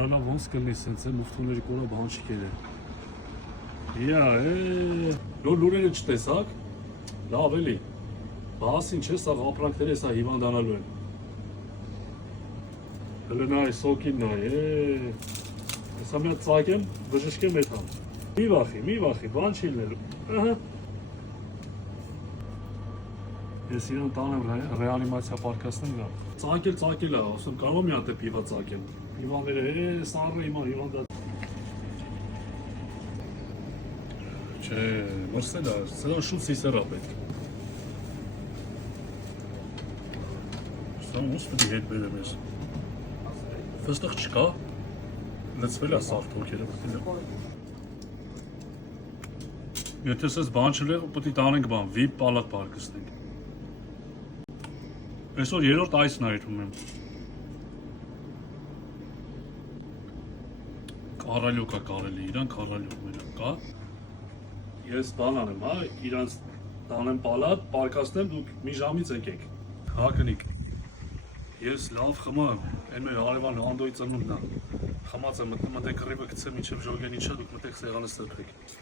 Արանա ոնց կլինի սենց է մուխտուների կորա բանջիկերը։ Իա, լուրերը չտեսակ, լավ էլի, բասին չէ, սաղ ապրանքները սա հիվանդանալու են։ Հլը նայ, սոքին նայ, հեսա մի հատ ծակեմ, բժշկեմ էթան։ Մի վախի, բան չի լինելու։ Ես իրան տանեմ ռեանիմացիա պարկասնեմ գա։ Ծակել է, ասում կարող մի հատ է պիվա ծակեմ։ Հիվանդները, սարը հիմա հիվանդա։ Չէ, մրսել է, սրա շուտ սիսերա պետք։ Սա ոնց պետք է հետ բերեմ ես։ Վստահ չկա, լծվել է սաղ թոքերը պետք է։ Եթե սես բան չլեղ, պետք է տանենք բան, վիպ պալատ պարկսնենք։ Այսօր երրորդ այսն այրում եմ։ Կարալյո կա կարելի, իրան կարալյո մերը կա։ Ես բան անեմ, հա, իրանց տանեմ պալատ, պարկասնեմ, դուք մի ժամից եկեք։ Հակնիկ։ Ես լավ խմա եմ, այն մեր հարևան հանդոյի ծնունդն է։ Խմած եմ, մտնում մտեք կռիվը գցեմ, ինչև ժոգեն ինչա, դուք մտեք սեղանը սրբեք։